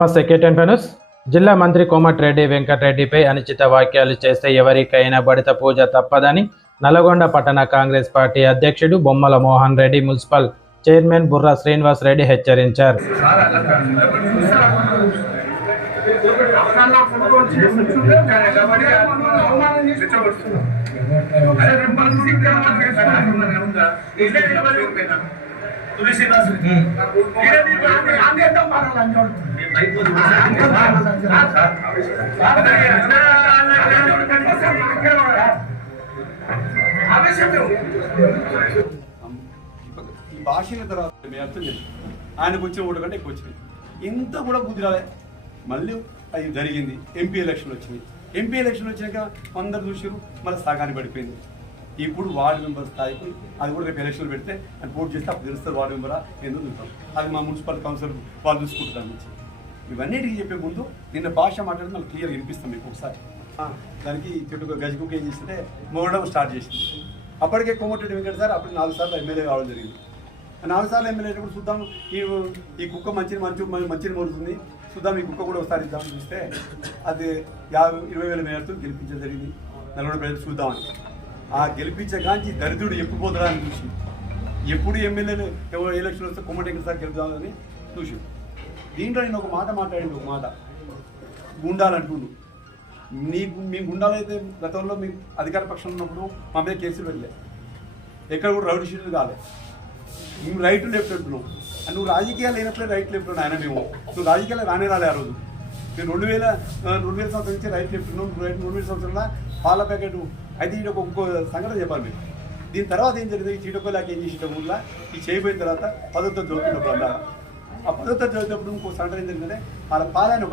Secretary ఫెనస్ జిల్లా మంత్రి కోమటిరెడ్డి వెంకటరెడ్డిపై అనుచిత వ్యాఖ్యలు చేస్తే ఎవరికైనా బడిత పూజ తప్పదని నల్గొండ పట్టణ కాంగ్రెస్ పార్టీ అధ్యక్షుడు బొమ్మల మోహన్ రెడ్డి, మున్సిపల్ చైర్మన్ బుర్రా శ్రీనివాస్ రెడ్డి హెచ్చరించారు. ఈ భాషల తర్వాత మీ అర్థం చెప్పి ఆయనకు వచ్చిన ఓటు కంటే ఎక్కువ వచ్చినాయి. ఇంత కూడా బుద్ధి రాలే. మళ్ళీ అది జరిగింది. ఎంపీ ఎలక్షన్లు వచ్చినాయి. ఎంపీ ఎలక్షన్ వచ్చినాక అందరు చూసారు, మళ్ళీ సగాన్ని పడిపోయింది. ఇప్పుడు వార్డు మెంబర్ స్థాయికి అది కూడా రేపు ఎలక్షన్లు పెడితే అని పోటీ చేస్తే అప్పుడు తెలుస్తారు వార్డు మెంబరా ఎందుకు చూస్తాం. అది మా మున్సిపల్ కౌన్సిలర్ వాళ్ళు చూసుకుంటారు నుంచి. ఇవన్నిటికీ చెప్పే ముందు నిన్న భాష మాట్లాడితే మళ్ళీ క్లియర్గా వినిపిస్తాం మీకు ఒకసారి. దానికి చెట్టుకు గజకుక్క ఏం చేస్తే మోగడం స్టార్ట్ చేసింది. అప్పటికే కోమటిరెడ్డి వెంకట సార్ అప్పుడు 4 సార్లు ఎమ్మెల్యే కావడం జరిగింది. 4 సార్లు ఎమ్మెల్యే అయినప్పుడు చూద్దాం ఈ కుక్క మంచిని మోరుతుంది, చూద్దాం ఈ కుక్క కూడా ఒకసారి ఇద్దామని చూస్తే అది 20,000 మేరతో గెలిపించడం జరిగింది. నల్గొండ ప్రజలు చూద్దామని ఆ గెలిపించే కాంచి దరిద్రుడు ఎప్పుడు పోతాడని చూసి ఎప్పుడు ఎమ్మెల్యేలు ఎవరు ఎలక్షన్ వస్తే కోమటి వెంకట సార్ గెలుపుదామని చూసి దీంట్లో నేను ఒక మాట మాట్లాడింది. ఒక మాట గుండాలంటుండు. మీ గుండాలైతే గతంలో మీ అధికార పక్షంలో ఉన్నప్పుడు మా మీద కేసులు వెళ్ళే, ఎక్కడ కూడా రౌడీ షీట్లు కాలే. మేము రైట్ లెఫ్ట్ అంటున్నావు. నువ్వు రాజకీయాలు లేనప్పుడే రైట్ లెఫ్ట్ ఉన్నావు. ఆయన మేము నువ్వు రాజకీయాలు రానే రాలే. ఆ రోజు మేము 2000 సంవత్సరం నుంచి రైట్ లెఫ్ట్ ఉన్నాం. 2000 సంవత్సరంలో పాల ప్యాకెట్ అయితే ఇది ఇంకో సంఘటన చెప్పాలి మీకు. దీని తర్వాత ఏం జరిగింది, ఈ చీటకోలాకి ఏం చేసిన ఊళ్ళో ఈ చేయబోయిన తర్వాత 10వ తరగతి చదువుతున్నప్పుడు ఆ 10వ తరగతి చదివేటప్పుడు ఇంకో సంఘటన ఏం జరిగిందంటే వాళ్ళ పాలని